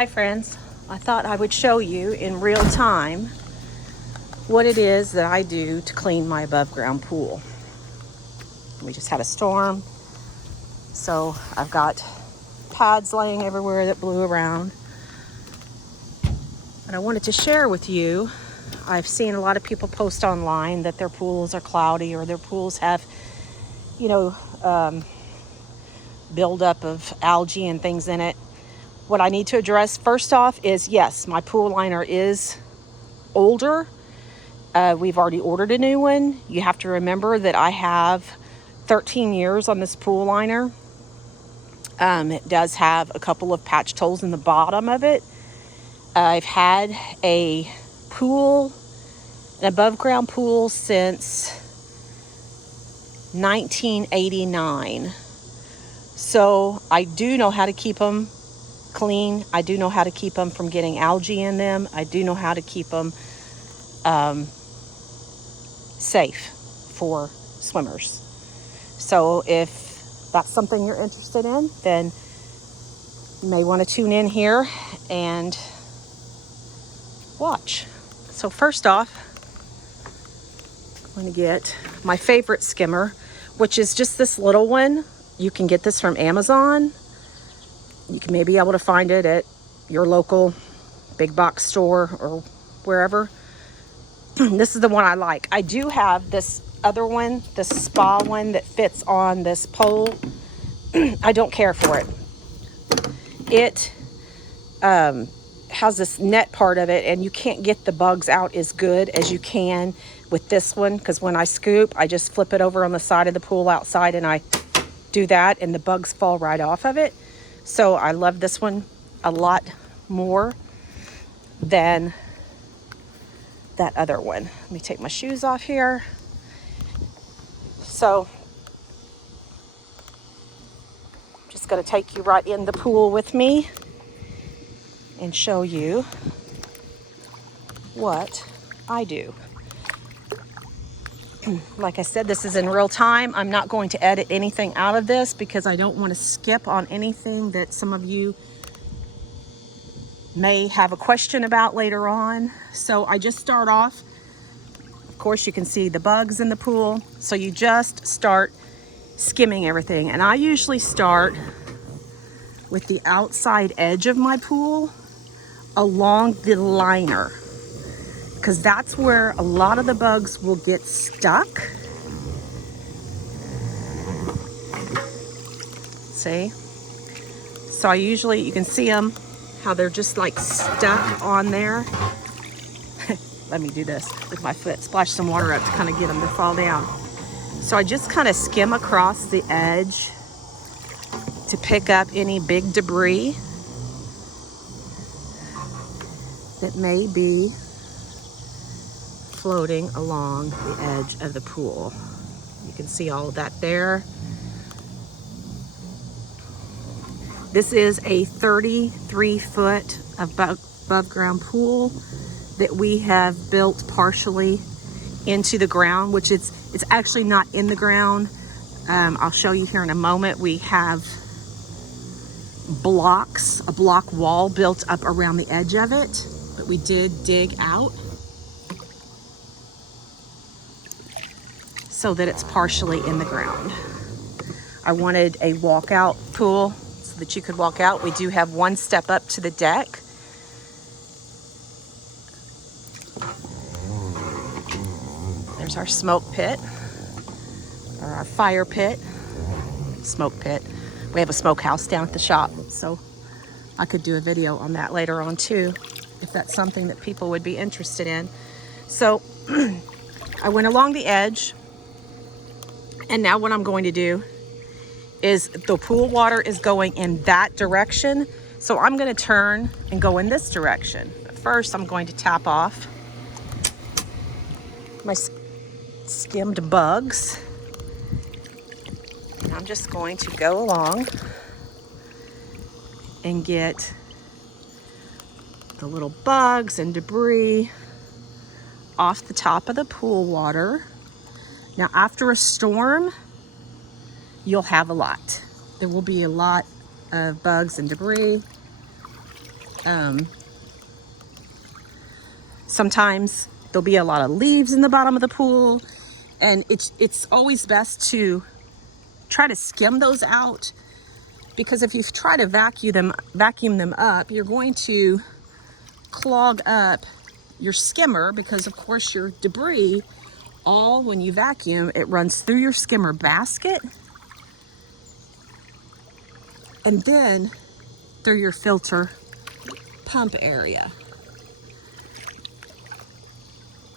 Hi friends, I thought I would show you in real time what it is that I do to clean my above ground pool. We just had a storm, so I've got pads laying everywhere that blew around. And I wanted to share with you, I've seen a lot of people post online that their pools are cloudy or their pools have, buildup of algae and things in it. What I need to address first off is, yes, my pool liner is older. We've already ordered a new one. You have to remember that I have 13 years on this pool liner. It does have a couple of patched holes in the bottom of it. I've had an above ground pool since 1989. So I do know how to keep them clean. I do know how to keep them from getting algae in them. I do know how to keep them safe for swimmers. So if that's something you're interested in, then you may want to tune in here and watch. So first off, I'm going to get my favorite skimmer, which is just this little one. You can get this from Amazon. You can maybe be able to find it at your local big box store or wherever. This is the one I like. I do have this other one, the spa one that fits on this pole. I don't care for it. It has this net part of it, and you can't get the bugs out as good as you can with this one, because when I scoop, I just flip it over on the side of the pool outside and I do that and the bugs fall right off of it. So I love this one a lot more than that other one. Let me take my shoes off here. So I'm just going to take you right in the pool with me and show you what I do. Like I said, this is in real time. I'm not going to edit anything out of this because I don't want to skip on anything that some of you may have a question about later on. So I just start off. Of course, you can see the bugs in the pool. So you just start skimming everything. And I usually start with the outside edge of my pool along the liner, because that's where a lot of the bugs will get stuck. See? So you can see them, how they're just like stuck on there. Let me do this with my foot, splash some water up to kind of get them to fall down. So I just kind of skim across the edge to pick up any big debris that may be floating along the edge of the pool. You can see all of that there. This is a 33-foot above ground pool that we have built partially into the ground, which it's actually not in the ground. I'll show you here in a moment. We have blocks, a block wall built up around the edge of it, but we did dig out so that it's partially in the ground. I wanted a walkout pool so that you could walk out. We do have one step up to the deck. There's our smoke pit, or our fire pit, smoke pit. We have a smokehouse down at the shop, so I could do a video on that later on too, if that's something that people would be interested in. So I went along the edge, and now what I'm going to do is the pool water is going in that direction. So I'm going to turn and go in this direction. But first, I'm going to tap off my skimmed bugs. And I'm just going to go along and get the little bugs and debris off the top of the pool water. Now, after a storm, you'll have a lot. There will be a lot of bugs and debris. Sometimes there'll be a lot of leaves in the bottom of the pool, and it's always best to try to skim those out, because if you try to vacuum them up, you're going to clog up your skimmer, because of course your debris, all when you vacuum, it runs through your skimmer basket and then through your filter pump area.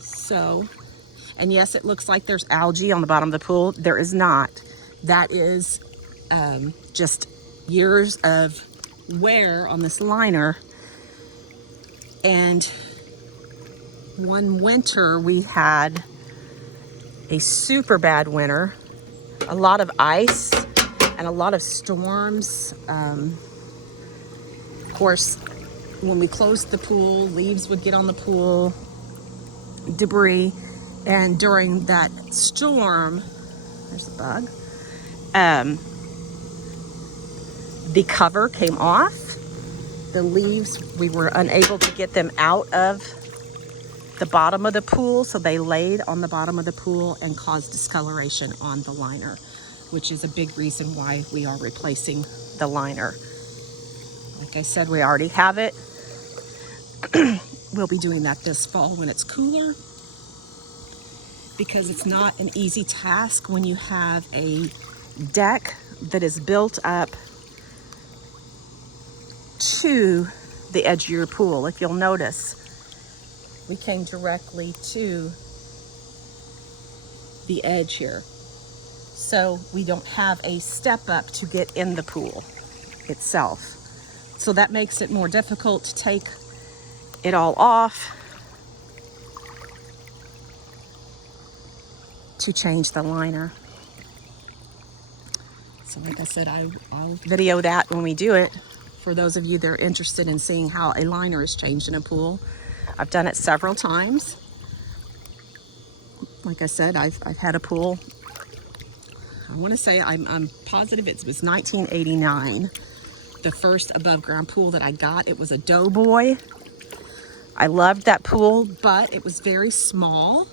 So, and yes, it looks like there's algae on the bottom of the pool. There is not. That is just years of wear on this liner. And one winter we had a super bad winter, a lot of ice and a lot of storms. Of course, when we closed the pool, leaves would get on the pool, debris, and during that storm, there's a bug, the cover came off. The leaves, we were unable to get them out of the bottom of the pool, so they laid on the bottom of the pool and caused discoloration on the liner, which is a big reason why we are replacing the liner. Like I said, we already have it. We'll be doing that this fall when it's cooler, because it's not an easy task when you have a deck that is built up to the edge of your pool. If you'll notice, we came directly to the edge here. So we don't have a step up to get in the pool itself. So that makes it more difficult to take it all off to change the liner. So like I said, I'll video that when we do it. For those of you that are interested in seeing how a liner is changed in a pool, I've done it several times. Like I said, I've had a pool. I want to say I'm positive it was 1989. The first above ground pool that I got. It was a Doughboy. I loved that pool, but it was very small.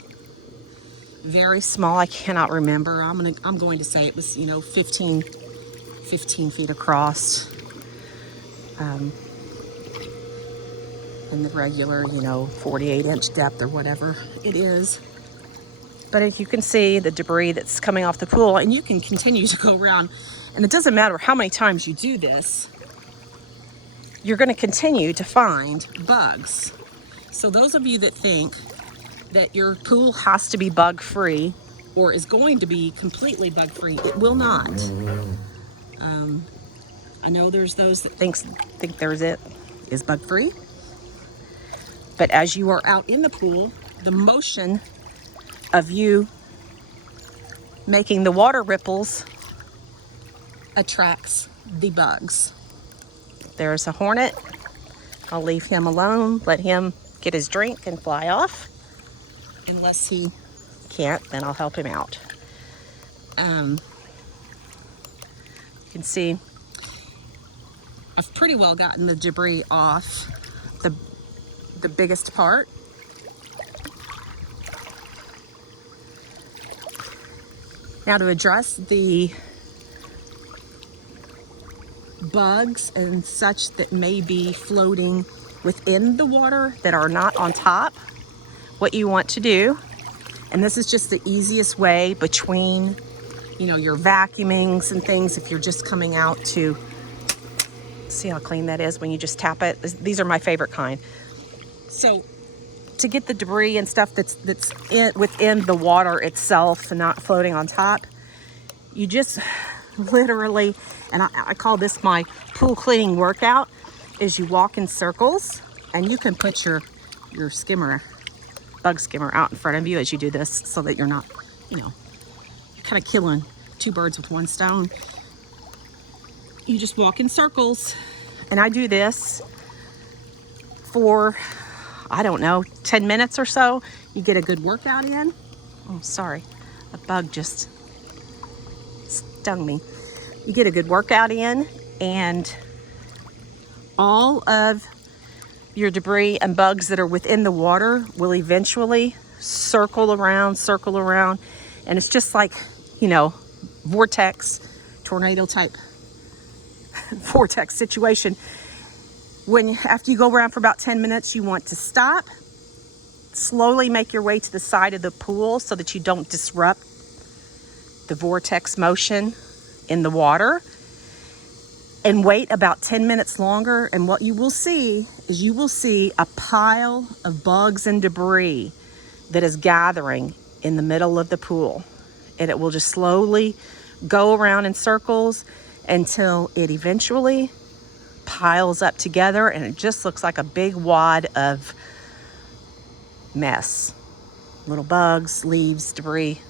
Very small. I cannot remember. I'm going to say it was, 15 feet across. In the regular, 48-inch depth or whatever it is. But as you can see, the debris that's coming off the pool, and you can continue to go around, and it doesn't matter how many times you do this, you're going to continue to find bugs. So those of you that think that your pool has to be bug-free or is going to be completely bug-free, it will not. I know there's those that think theirs is bug-free. But as you are out in the pool, the motion of you making the water ripples attracts the bugs. There's a hornet. I'll leave him alone, let him get his drink and fly off. Unless he can't, then I'll help him out. You can see I've pretty well gotten the debris off the biggest part. Now, to address the bugs and such that may be floating within the water that are not on top, what you want to do, and this is just the easiest way between, your vacuumings and things, if you're just coming out to see how clean that is when you just tap it. These are my favorite kind. So to get the debris and stuff that's within the water itself and not floating on top, you just literally, and I call this my pool cleaning workout, is you walk in circles, and you can put your skimmer, bug skimmer, out in front of you as you do this, so that you're not, you're kind of killing two birds with one stone. You just walk in circles, and I do this for, 10 minutes or so. You get a good workout in. Oh, sorry, a bug just stung me. You get a good workout in, and all of your debris and bugs that are within the water will eventually circle around, and it's just like, you know, vortex, tornado type vortex situation. When after you go around for about 10 minutes, you want to stop, slowly make your way to the side of the pool so that you don't disrupt the vortex motion in the water, and wait about 10 minutes longer. And what you will see is you will see a pile of bugs and debris that is gathering in the middle of the pool. And it will just slowly go around in circles until it eventually piles up together, and it just looks like a big wad of mess. Little bugs, leaves, debris.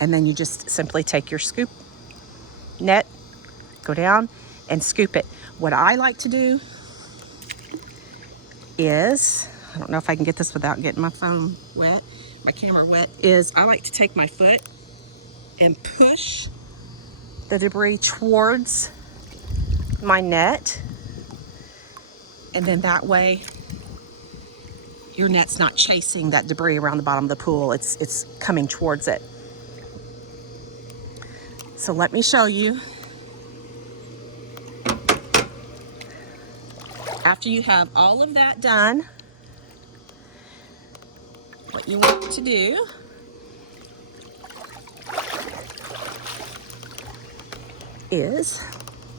And then you just simply take your scoop net, go down and scoop it. What I like to do is, I don't know if I can get this without getting my phone wet, my camera wet, is I like to take my foot and push the debris towards my net. And then that way your net's not chasing that debris around the bottom of the pool. It's coming towards it. So let me show you. After you have all of that done, what you want to do is,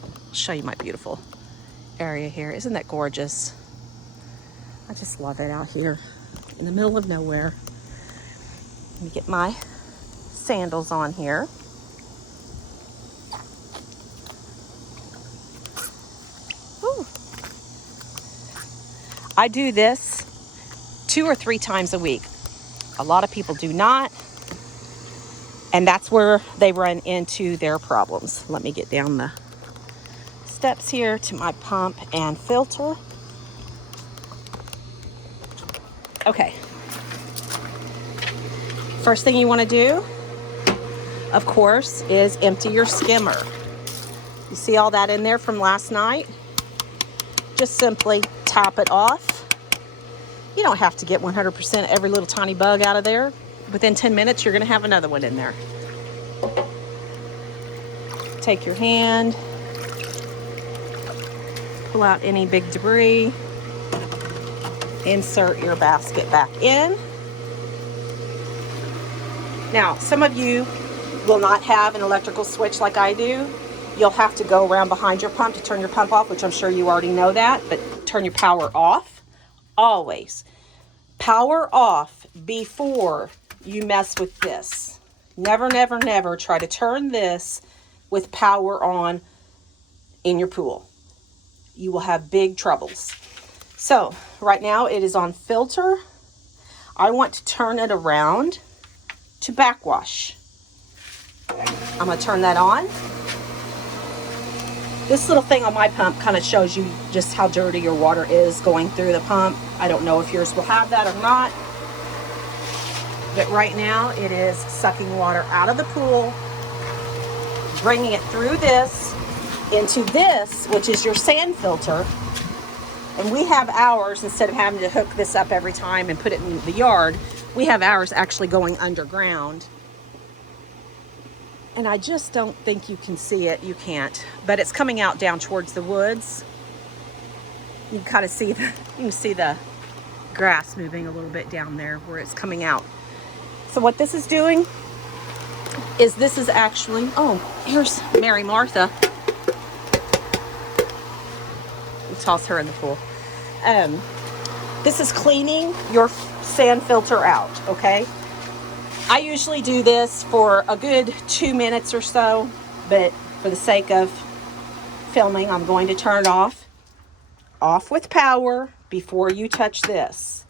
I'll show you my beautiful area here. Isn't that gorgeous? I just love it out here in the middle of nowhere. Let me get my sandals on here. Whew. I do this 2 or 3 times a week. A lot of people do not, and that's where they run into their problems. Let me get down the steps here to my pump and filter. Okay. First thing you want to do, of course, is empty your skimmer. You see all that in there from last night? Just simply top it off. You don't have to get 100% every little tiny bug out of there. Within 10 minutes, you're going to have another one in there. Take your hand, pull out any big debris, insert your basket back in. Now, some of you will not have an electrical switch like I do. You'll have to go around behind your pump to turn your pump off, which I'm sure you already know that, but turn your power off. Always power off before you mess with this. Never, never, never try to turn this with power on in your pool. You will have big troubles. So right now it is on filter. I want to turn it around to backwash. I'm going to turn that on. This little thing on my pump kind of shows you just how dirty your water is going through the pump. I don't know if yours will have that or not. But right now it is sucking water out of the pool, bringing it through this into this, which is your sand filter. And we have ours, instead of having to hook this up every time and put it in the yard, we have ours actually going underground. And I just don't think you can see it. You can't. But it's coming out down towards the woods. You can kind of see the grass moving a little bit down there where it's coming out. So what this is doing is this is actually, oh, here's Mary Martha. We'll toss her in the pool. This is cleaning your sand filter out, okay? I usually do this for a good 2 minutes or so, but for the sake of filming, I'm going to turn it off with power before you touch this.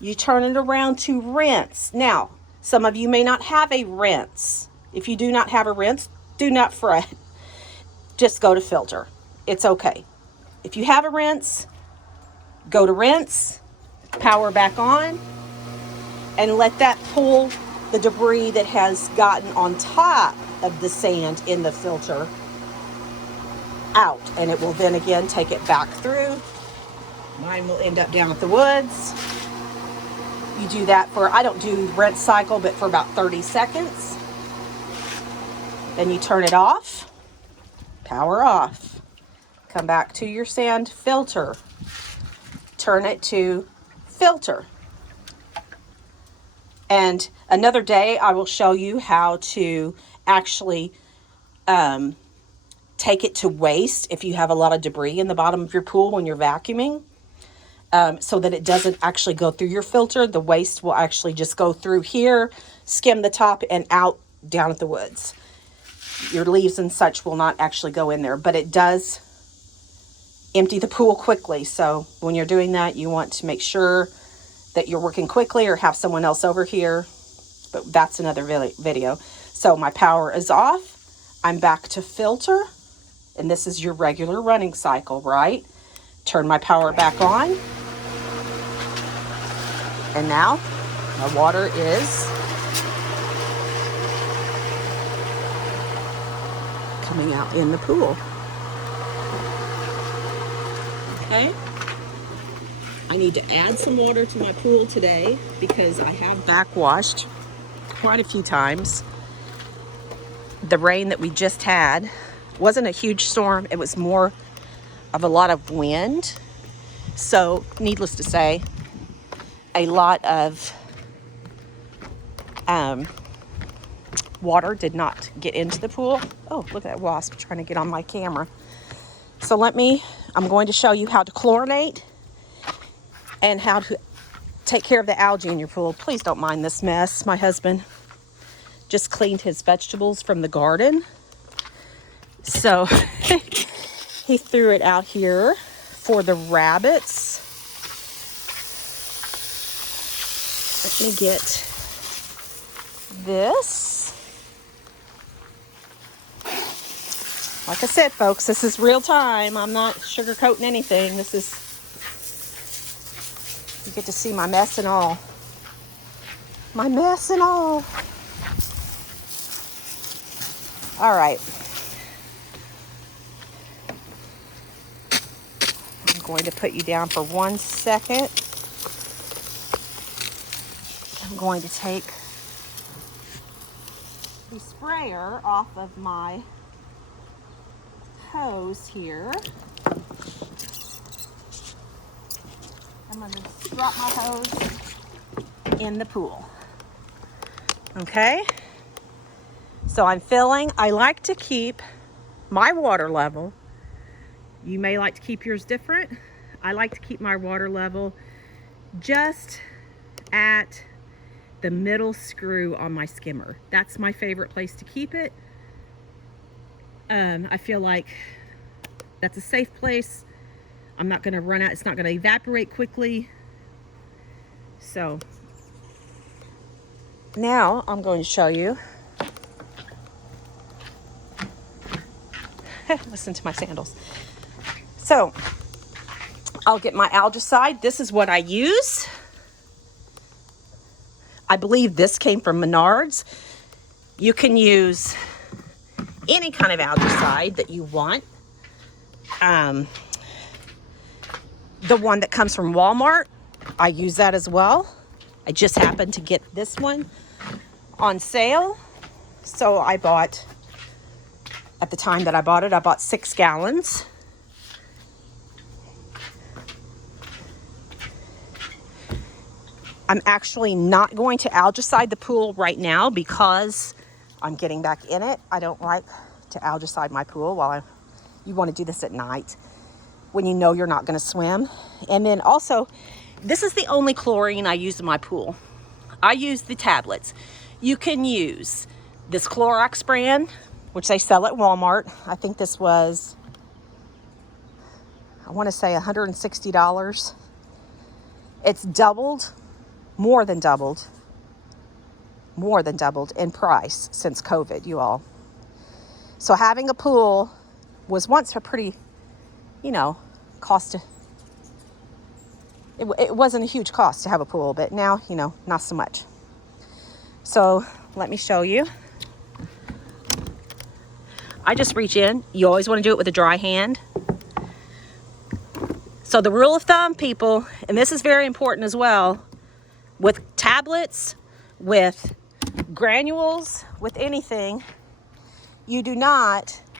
You turn it around to rinse. Now, some of you may not have a rinse. If you do not have a rinse, do not fret. Just go to filter. It's okay. If you have a rinse, go to rinse, power back on, and let that pull the debris that has gotten on top of the sand in the filter out. And it will then again take it back through Mine will end up down at the woods. You do that for, I don't do rinse cycle, but for about 30 seconds. Then you turn it off, power off. Come back to your sand filter. Turn it to filter. And another day I will show you how to actually take it to waste if you have a lot of debris in the bottom of your pool when you're vacuuming. So that it doesn't actually go through your filter. The waste will actually just go through here, skim the top, and out down at the woods. Your leaves and such will not actually go in there, but it does empty the pool quickly. So when you're doing that, you want to make sure that you're working quickly or have someone else over here. But that's another video. So my power is off. I'm back to filter. And this is your regular running cycle, right? Turn my power back on. And now my water is coming out in the pool. Okay. I need to add some water to my pool today because I have backwashed quite a few times. The rain that we just had wasn't a huge storm. It was more of a lot of wind. So needless to say, a lot of water did not get into the pool. Oh, look at that wasp trying to get on my camera. So I'm going to show you how to chlorinate and how to take care of the algae in your pool. Please don't mind this mess. My husband just cleaned his vegetables from the garden. So he threw it out here for the rabbits. Let me get this. Like I said, folks, this is real time. I'm not sugarcoating anything. You get to see my mess and all. My mess and all. All right. I'm going to put you down for 1 second. I'm going to take the sprayer off of my hose here. I'm going to drop my hose in the pool. Okay? So I'm filling. I like to keep my water level. You may like to keep yours different. I like to keep my water level just at the middle screw on my skimmer. That's my favorite place to keep it. I feel like that's a safe place. I'm not going to run out. It's not going to evaporate quickly. So now I'm going to show you. Listen to my sandals. So I'll get my Algaecide. This is what I use. I believe this came from Menards. You can use any kind of Algaecide that you want. The one that comes from Walmart, I use that as well. I just happened to get this one on sale. So I bought, at the time that I bought it, I bought 6 gallons. I'm actually not going to Algaecide the pool right now because I'm getting back in it. I don't like to Algaecide my pool you want to do this at night when you know you're not going to swim. And then also, this is the only chlorine I use in my pool. I use the tablets. You can use this Clorox brand, which they sell at Walmart. I think this was, I want to say $160. It's doubled. More than doubled in price since COVID, you all. So having a pool was once a pretty, cost. It wasn't a huge cost to have a pool, but now, not so much. So let me show you. I just reach in. You always want to do it with a dry hand. So the rule of thumb, people, and this is very important as well, with tablets, with granules, with anything, you do not